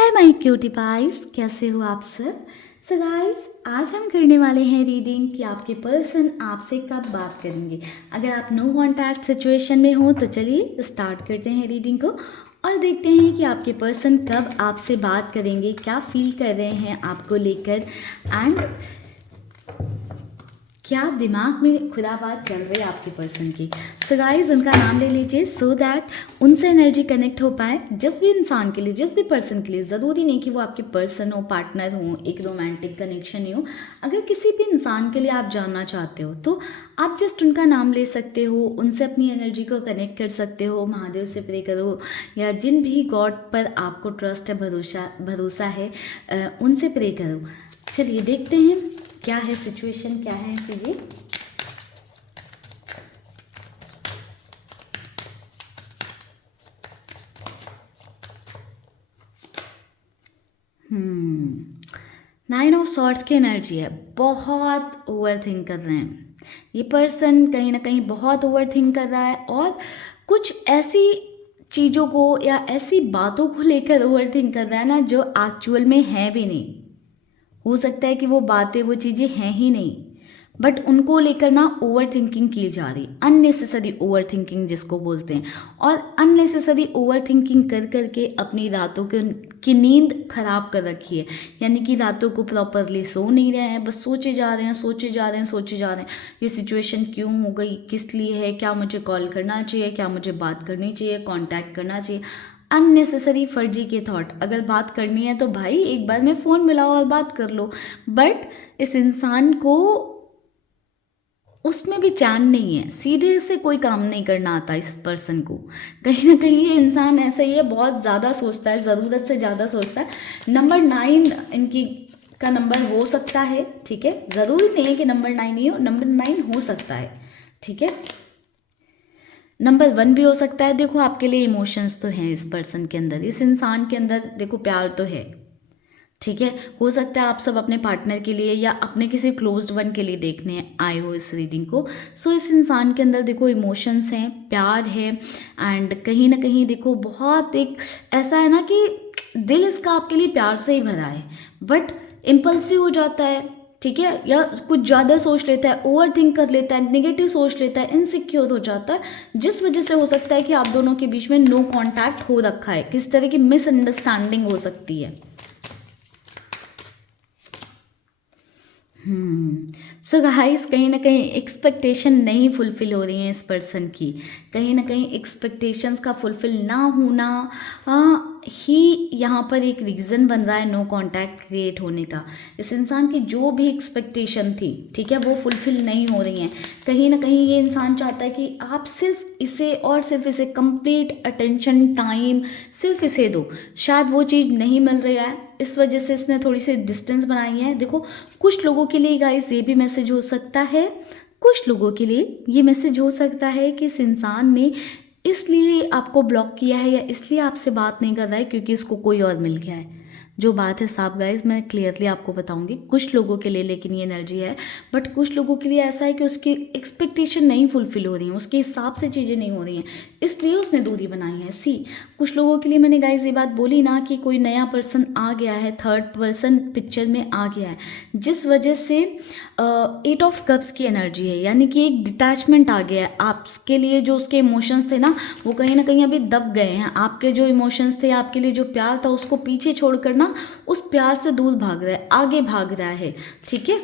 Hi my cutie price, कैसे हो आप सब। सो गाइस, आज हम करने वाले हैं रीडिंग कि आपके पर्सन आपसे कब बात करेंगे। अगर आप नो कॉन्टैक्ट सिचुएशन में हो तो चलिए स्टार्ट करते हैं रीडिंग को और देखते हैं कि आपके पर्सन कब आपसे बात करेंगे, क्या फील कर रहे हैं आपको लेकर एंड क्या दिमाग में खुराबात चल रही है आपके पर्सन की। सो गाइस, उनका नाम ले लीजिए सो दैट उनसे एनर्जी कनेक्ट हो पाए। जिस भी इंसान के लिए, जिस भी पर्सन के लिए, ज़रूरी नहीं कि वो आपके पर्सन हो, पार्टनर हो, एक रोमांटिक कनेक्शन ही हो। अगर किसी भी इंसान के लिए आप जानना चाहते हो तो आप जस्ट उनका नाम ले सकते हो, उनसे अपनी एनर्जी को कनेक्ट कर सकते हो। महादेव से प्रे करो या जिन भी गॉड पर आपको ट्रस्ट है, भरोसा है, उनसे प्रे करो। चलिए देखते हैं क्या है सिचुएशन, क्या है चीज़ें। नाइन ऑफ सॉर्ड्स की एनर्जी है। बहुत ओवर थिंक कर रहे हैं ये पर्सन, कहीं ना कहीं बहुत ओवर थिंक कर रहा है और कुछ ऐसी चीज़ों को या ऐसी बातों को लेकर ओवर थिंक कर रहा है ना, जो एक्चुअल में है भी नहीं। हो सकता है कि वो बातें, वो चीज़ें हैं ही नहीं, बट उनको लेकर ना ओवर थिंकिंग की जा रही, अननेसेसरी ओवर थिंकिंग जिसको बोलते हैं। और अननेसेसरी ओवर थिंकिंग कर करके अपनी रातों की नींद खराब कर रखी है। यानी कि रातों को प्रॉपरली सो नहीं रहे हैं, बस सोचे जा रहे हैं, सोचे जा रहे हैं, सोचे जा रहे हैं। ये सिचुएशन क्यों हो गई, किस लिए है, क्या मुझे कॉल करना चाहिए, क्या मुझे बात करनी चाहिए, कांटेक्ट करना चाहिए। अननेसेसरी फर्जी के थॉट। अगर बात करनी है तो भाई एक बार में फ़ोन मिलाओ और बात कर लो, बट इस इंसान को उसमें भी चैन नहीं है। सीधे से कोई काम नहीं करना आता इस पर्सन को। कहीं ना कहीं ये इंसान ऐसा ही है, बहुत ज़्यादा सोचता है, ज़रूरत से ज़्यादा सोचता है। नंबर 9 इनकी का नंबर हो सकता है, ठीक है। ज़रूरी नहीं है कि नंबर 9 ही हो, नंबर 9 हो सकता है, ठीक है। नंबर 1 भी हो सकता है। देखो, आपके लिए इमोशंस तो हैं इस पर्सन के अंदर, इस इंसान के अंदर देखो प्यार तो है, ठीक है। हो सकता है आप सब अपने पार्टनर के लिए या अपने किसी क्लोज्ड वन के लिए देखने आए हो इस रीडिंग को। सो इस इंसान के अंदर देखो इमोशंस हैं, प्यार है एंड कहीं ना कहीं देखो बहुत एक ऐसा है ना कि दिल इसका आपके लिए प्यार से ही भरा है, बट इम्पल्सिव हो जाता है, ठीक है। या कुछ ज़्यादा सोच लेता है, ओवर थिंक कर लेता है, नेगेटिव सोच लेता है, इनसिक्योर हो जाता है, जिस वजह से हो सकता है कि आप दोनों के बीच में नो कांटेक्ट हो रखा है। किस तरह की मिसअंडरस्टैंडिंग हो सकती है। सो गाइस, कहीं ना कहीं एक्सपेक्टेशन नहीं फुलफिल हो रही हैं इस पर्सन की। कहीं ना कहीं एक्सपेक्टेशंस का फुलफिल ना होना ही यहाँ पर एक रीज़न बन रहा है नो कांटेक्ट क्रिएट होने का। इस इंसान की जो भी एक्सपेक्टेशन थी, ठीक है, वो फुलफिल नहीं हो रही हैं। कहीं ना कहीं ये इंसान चाहता है कि आप सिर्फ इसे और सिर्फ इसे कंप्लीट अटेंशन, टाइम सिर्फ इसे दो। शायद वो चीज़ नहीं मिल रही है, इस वजह से इसने थोड़ी सी डिस्टेंस बनाई है। देखो, कुछ लोगों के लिए गाइस ये भी मैसेज हो सकता है, कुछ लोगों के लिए ये मैसेज हो सकता है कि इस इंसान ने इसलिए आपको ब्लॉक किया है या इसलिए आपसे बात नहीं कर रहा है क्योंकि इसको कोई और मिल गया है। जो बात है साहब गाइस, मैं क्लियरली आपको बताऊंगी। कुछ लोगों के लिए लेकिन ये एनर्जी है, बट कुछ लोगों के लिए ऐसा है कि उसकी एक्सपेक्टेशन नहीं फुलफिल हो रही हैं, उसके हिसाब से चीज़ें नहीं हो रही हैं, इसलिए उसने दूरी बनाई है। सी, कुछ लोगों के लिए मैंने गाइस ये बात बोली ना कि कोई नया पर्सन आ गया है, थर्ड पर्सन पिक्चर में आ गया है, जिस वजह से 8 ऑफ कप्स की एनर्जी है। यानी कि एक डिटैचमेंट आ गया है आपके लिए। जो उसके इमोशंस थे ना, वो कहीं ना कहीं अभी दब गए हैं। आपके जो इमोशंस थे, आपके लिए जो प्यार था, उसको पीछे छोड़कर ना उस प्यार से दूर भाग रहा है, आगे भाग रहा है, ठीक है।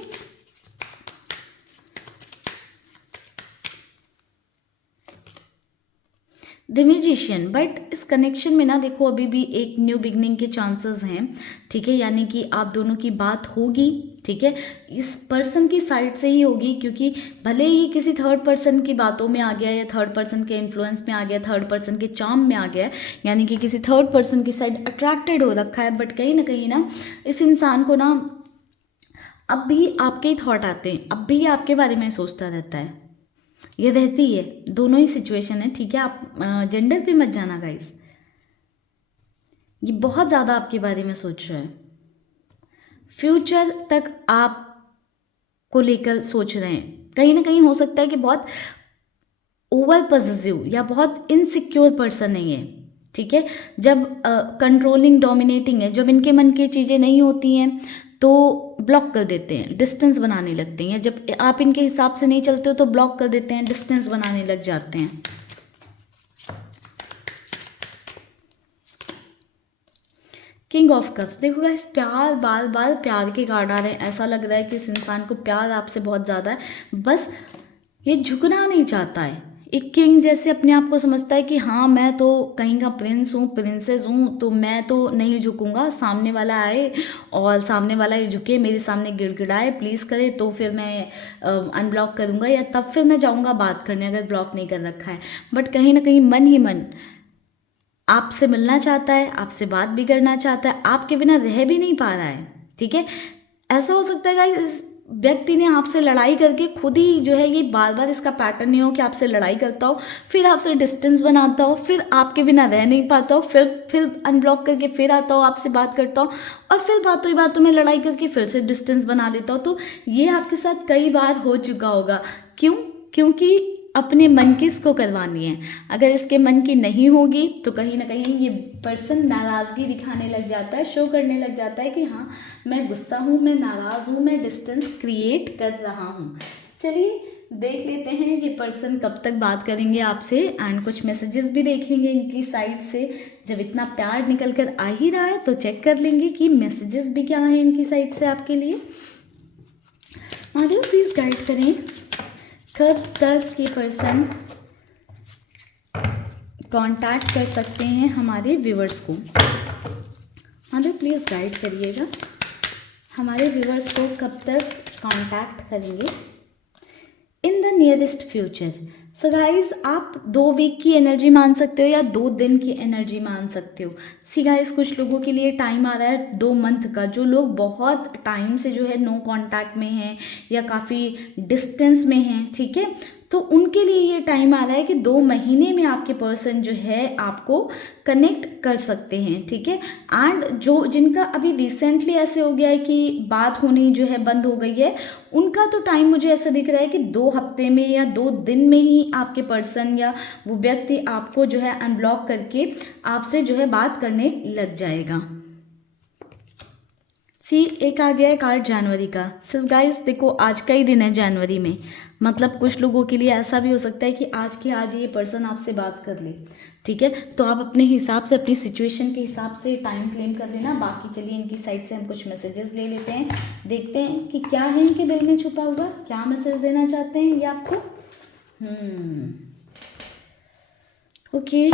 द म्यूजिशियन, बट इस कनेक्शन में ना देखो अभी भी एक न्यू बिगनिंग के चांसेस हैं, ठीक है। यानी कि आप दोनों की बात होगी, ठीक है। इस पर्सन की साइड से ही होगी, क्योंकि भले ही किसी थर्ड पर्सन की बातों में आ गया या थर्ड पर्सन के इन्फ्लुएंस में आ गया, थर्ड पर्सन के चार्म में आ गया, यानी कि किसी थर्ड पर्सन की साइड अट्रैक्टेड हो रखा है, बट कहीं ना इस इंसान को ना अब भी आपके ही थॉट आते हैं, अब भी आपके बारे में सोचता रहता है। ये रहती है, दोनों ही सिचुएशन है, ठीक है। आप जेंडर पे मत जाना गाइस। ये बहुत ज़्यादा आपके बारे में सोच रहा है, फ्यूचर तक आप को लेकर सोच रहे हैं। कहीं ना कहीं हो सकता है कि बहुत ओवर पॉजिटिव या बहुत इनसिक्योर पर्सन नहीं है, ठीक है। जब कंट्रोलिंग डोमिनेटिंग है, जब इनके मन की चीज़ें नहीं होती हैं तो ब्लॉक कर देते हैं, डिस्टेंस बनाने लगते हैं। जब आप इनके हिसाब से नहीं चलते हो तो ब्लॉक कर देते हैं, डिस्टेंस बनाने लग जाते हैं। किंग ऑफ कप्स, देखो गाइस प्यार, बार बार प्यार के कार्ड आ रहे हैं। ऐसा लग रहा है कि इस इंसान को प्यार आपसे बहुत ज़्यादा है, बस ये झुकना नहीं चाहता है। एक किंग जैसे अपने आप को समझता है कि हाँ मैं तो कहीं का प्रिंस हूँ, प्रिंसेस हूँ, तो मैं तो नहीं झुकूंगा। सामने वाला आए और सामने वाला ये झुके, मेरे सामने गिड़गिड़ाए, प्लीज़ करे तो फिर मैं अनब्लॉक करूँगा या तब फिर मैं जाऊँगा बात करने, अगर ब्लॉक नहीं कर रखा है। बट कहीं ना कहीं मन ही मन आपसे मिलना चाहता है, आपसे बात भी करना चाहता है, आपके बिना रह भी नहीं पा रहा है। ठीक है, ऐसा हो सकता है गाइस इस व्यक्ति ने आपसे लड़ाई करके खुद ही जो है, ये बार बार इसका पैटर्न नहीं हो कि आपसे लड़ाई करता हो, फिर आपसे डिस्टेंस बनाता हो, फिर आपके बिना रह नहीं पाता हो, फिर अनब्लॉक करके फिर आता हो, आपसे बात करता हो, और फिर बातों ही बातों में लड़ाई करके फिर से डिस्टेंस बना लेता हो। तो ये आपके साथ कई बार हो चुका होगा। क्यों? क्योंकि अपने मन की इसको करवानी है। अगर इसके मन की नहीं होगी तो कहीं ना कहीं ये पर्सन नाराज़गी दिखाने लग जाता है, शो करने लग जाता है कि हाँ मैं गुस्सा हूँ, मैं नाराज़ हूँ, मैं डिस्टेंस क्रिएट कर रहा हूँ। चलिए देख लेते हैं ये पर्सन कब तक बात करेंगे आपसे, एंड कुछ मैसेजेस भी देखेंगे इनकी साइड से। जब इतना प्यार निकल कर आ ही रहा है तो चेक कर लेंगे कि मैसेजेस भी क्या हैं इनकी साइड से आपके लिए। महादेव प्लीज़ गाइड करें कब तक ये पर्सन कांटेक्ट कर सकते हैं हमारे व्यूवर्स को। महादेव प्लीज़ गाइड करिएगा, हमारे व्यूवर्स को कब तक कांटेक्ट करेंगे in the nearest future. So guys आप 2 वीक की एनर्जी मान सकते हो या 2 दिन की एनर्जी मान सकते हो। सी गाइज कुछ लोगों के लिए टाइम आ रहा है 2 मंथ का, जो लोग बहुत टाइम से जो है नो कांटेक्ट में हैं या काफ़ी डिस्टेंस में हैं, ठीक है, तो उनके लिए ये टाइम आ रहा है कि 2 महीने में आपके पर्सन जो है आपको कनेक्ट कर सकते हैं। ठीक है, एंड जो जिनका अभी रिसेंटली ऐसे हो गया है कि बात होनी जो है बंद हो गई है, उनका तो टाइम मुझे ऐसा दिख रहा है कि 2 हफ्ते में या 2 दिन में ही आपके पर्सन या वो व्यक्ति आपको जो है अनब्लॉक करके आपसे जो है बात करने लग जाएगा। सी एक आ गया है कार्ड जनवरी का। सिर्फ गाइस देखो आज का ही दिन है जनवरी में, मतलब कुछ लोगों के लिए ऐसा भी हो सकता है कि आज के आज ये पर्सन आपसे बात कर ले। ठीक है, तो आप अपने हिसाब से, अपनी सिचुएशन के हिसाब से टाइम क्लेम कर लेना। बाकी चलिए इनकी साइड से हम कुछ मैसेजेस ले लेते हैं, देखते हैं कि क्या है इनके दिल में छुपा हुआ, क्या मैसेज देना चाहते हैं ये आपको। ओके,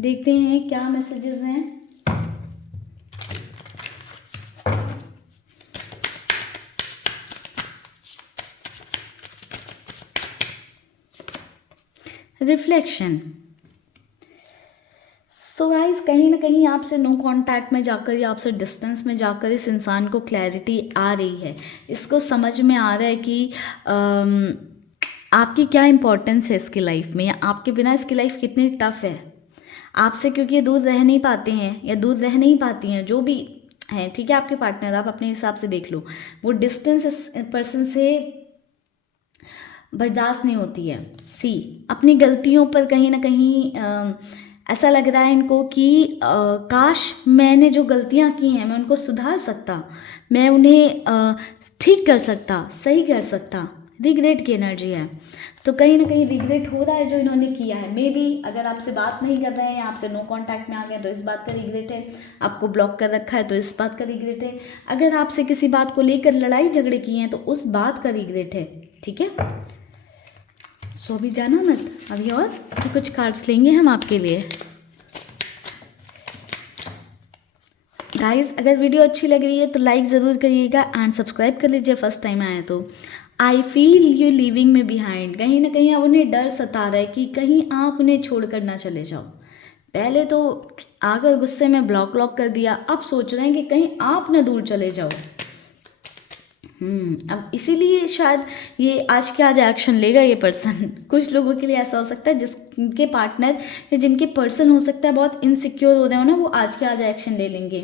देखते हैं क्या मैसेजेस हैं। रिफ्लेक्शन। सो गाइस कहीं ना कहीं आपसे नो कांटेक्ट में जाकर या आपसे डिस्टेंस में जाकर इस इंसान को क्लैरिटी आ रही है। इसको समझ में आ रहा है कि आपकी क्या इम्पोर्टेंस है इसकी लाइफ में, या आपके बिना इसकी लाइफ कितनी टफ है। आपसे क्योंकि ये दूर रह नहीं पाते हैं या दूर रह नहीं पाती हैं, जो भी हैं, ठीक है, आपके पार्टनर, आप अपने हिसाब से देख लो, वो डिस्टेंस इस पर्सन से बर्दाश्त नहीं होती है। सी अपनी गलतियों पर कहीं ना कहीं ऐसा लग रहा है इनको कि काश मैंने जो गलतियां की हैं मैं उनको सुधार सकता, मैं उन्हें ठीक कर सकता, सही कर सकता। रिग्रेट की एनर्जी है, तो कहीं ना कहीं रिग्रेट हो रहा है जो इन्होंने किया है। मे बी अगर आपसे बात नहीं कर रहे हैं, आपसे नो कांटेक्ट में आ गए तो इस बात का रिग्रेट है, आपको ब्लॉक कर रखा है तो इस बात का रिग्रेट है, अगर आपसे किसी बात को लेकर लड़ाई झगड़े किए हैं तो उस बात का रिग्रेट है। ठीक है, सो अभी जाना मत, अभी और भी कुछ कार्ड्स लेंगे हम आपके लिए। गाइस अगर वीडियो अच्छी लग रही है तो लाइक ज़रूर करिएगा एंड सब्सक्राइब कर लीजिए फर्स्ट टाइम आए तो। आई फील यू लिविंग में बिहाइंड, कहीं ना कहीं अब उन्हें डर सता रहा है कि कहीं आप उन्हें छोड़ कर ना चले जाओ। पहले तो आकर गुस्से में ब्लॉक कर दिया, अब सोच रहे हैं कि कहीं आप ना दूर चले जाओ। अब इसीलिए शायद ये आज के आज एक्शन लेगा ये पर्सन। कुछ लोगों के लिए ऐसा हो सकता है जिनके पार्टनर या जिनके पर्सन हो सकता है बहुत इनसिक्योर हो रहे हो ना, वो आज के आज एक्शन ले लेंगे।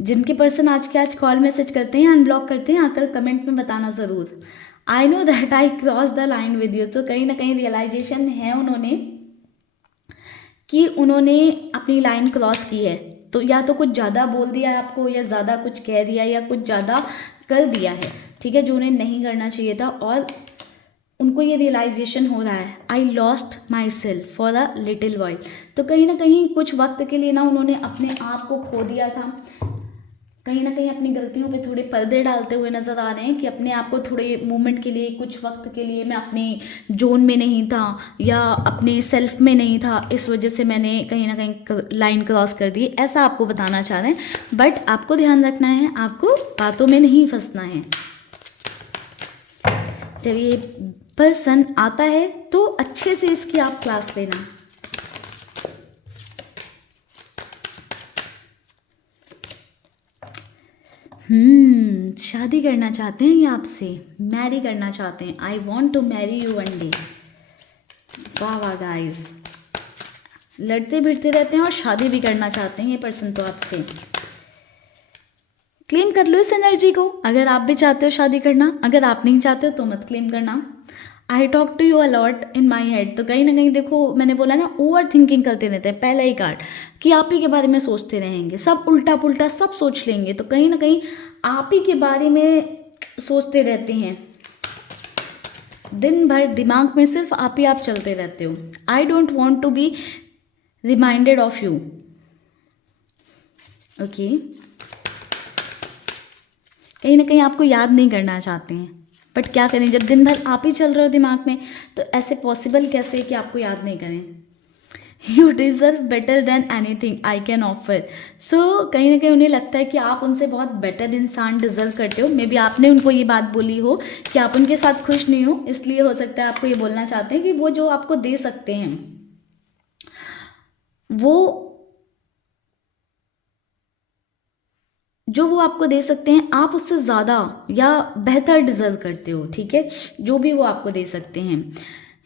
जिनके पर्सन आज के आज कॉल मैसेज करते हैं, अनब्लॉक करते हैं, आकर कमेंट में बताना ज़रूर। I know that I cross the line with you, तो कहीं ना कहीं रियलाइजेशन है उन्होंने कि उन्होंने अपनी लाइन क्रॉस की है, तो या तो कुछ ज़्यादा बोल दिया है आपको, या ज़्यादा कुछ कह दिया, या कुछ ज़्यादा कर दिया है, ठीक है, जो उन्हें नहीं करना चाहिए था। और उनको ये रियलाइजेशन हो रहा है, I lost my self for a little while. तो कहीं ना कहीं कुछ वक्त के लिए ना उन्होंने अपने आप को खो दिया था। कहीं ना कहीं अपनी गलतियों पे थोड़े पर्दे डालते हुए नज़र आ रहे हैं कि अपने आप को थोड़े मोमेंट के लिए, कुछ वक्त के लिए मैं अपनी जोन में नहीं था या अपने सेल्फ में नहीं था, इस वजह से मैंने कहीं ना कहीं लाइन क्रॉस कर दी, ऐसा आपको बताना चाह रहे हैं। बट आपको ध्यान रखना है, आपको बातों में नहीं फंसना है। जब ये पर्सन आता है तो अच्छे से इसकी आप क्लास लेना। शादी करना चाहते हैं ये आपसे, मैरी करना चाहते हैं। I want to marry you one day. वाह वाह गाइस, लड़ते भिड़ते रहते हैं और शादी भी करना चाहते हैं ये पर्सन तो आपसे। क्लेम कर लो इस एनर्जी को, अगर आप भी चाहते हो शादी करना। अगर आप नहीं चाहते हो तो मत क्लेम करना। I talk to you a lot in my head. तो कहीं ना कहीं देखो, मैंने बोला ना, ओवर थिंकिंग करते रहते हैं, पहला ही कार्ड कि आप ही के बारे में सोचते रहेंगे, सब उल्टा पुल्टा सब सोच लेंगे। तो कहीं ना कहीं आप ही के बारे में सोचते रहते हैं, दिन भर दिमाग में सिर्फ आप ही आप चलते रहते हो। I don't want to be reminded of you. Okay, कहीं ना कहीं आपको याद नहीं करना चाहते हैं, बट क्या करें, जब दिन भर आप ही चल रहे हो दिमाग में, तो ऐसे पॉसिबल कैसे कि आपको याद नहीं करें। You deserve better than anything I can offer. So कहीं ना कहीं उन्हें लगता है कि आप उनसे बहुत बेटर इंसान डिज़र्व करते हो। मे बी आपने उनको ये बात बोली हो कि आप उनके साथ खुश नहीं हो, इसलिए हो सकता है आपको ये बोलना चाहते हैं कि वो जो आपको दे सकते हैं, वो आपको दे सकते हैं, आप उससे ज़्यादा या बेहतर डिज़र्व करते हो, ठीक है, जो भी वो आपको दे सकते हैं।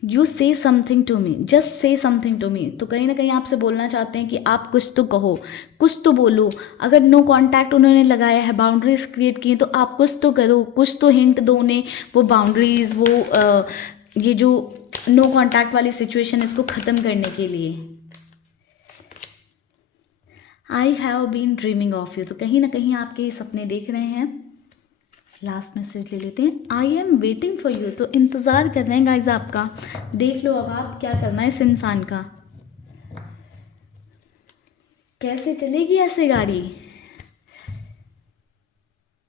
You say something to me, just say something to me. तो कहीं ना कहीं आपसे बोलना चाहते हैं कि आप कुछ तो कहो, कुछ तो बोलो। अगर नो कॉन्टैक्ट उन्होंने लगाया है, बाउंड्रीज क्रिएट की, तो आप कुछ तो करो, कुछ तो हिंट दो उन्हें, वो बाउंड्रीज, वो ये जो नो कॉन्टैक्ट वाली सिचुएशन, इसको ख़त्म करने के लिए। I have been dreaming of you. तो कहीं ना कहीं आपके ये सपने देख रहे हैं। लास्ट मैसेज ले लेते हैं। I am waiting for you. तो इंतज़ार कर रहे हैं गाइज आपका। देख लो अब आप क्या करना है इस इंसान का। कैसे चलेगी ऐसे गाड़ी,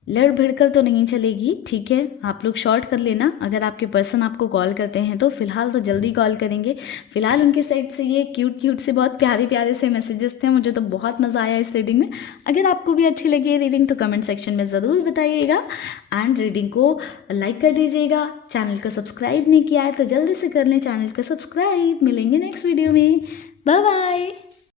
लड़ भिड़कर तो नहीं चलेगी, ठीक है। आप लोग शॉर्ट कर लेना। अगर आपके पर्सन आपको कॉल करते हैं तो फ़िलहाल तो जल्दी कॉल करेंगे। फ़िलहाल उनकी साइड से ये क्यूट से बहुत प्यारे प्यारे से मैसेजेस थे। मुझे तो बहुत मज़ा आया इस रीडिंग में। अगर आपको भी अच्छी लगी ये रीडिंग तो कमेंट सेक्शन में ज़रूर बताइएगा, एंड रीडिंग को लाइक कर दीजिएगा। चैनल को सब्सक्राइब नहीं किया है तो जल्दी से कर लें चैनल को सब्सक्राइब। मिलेंगे नेक्स्ट वीडियो में। Bye bye.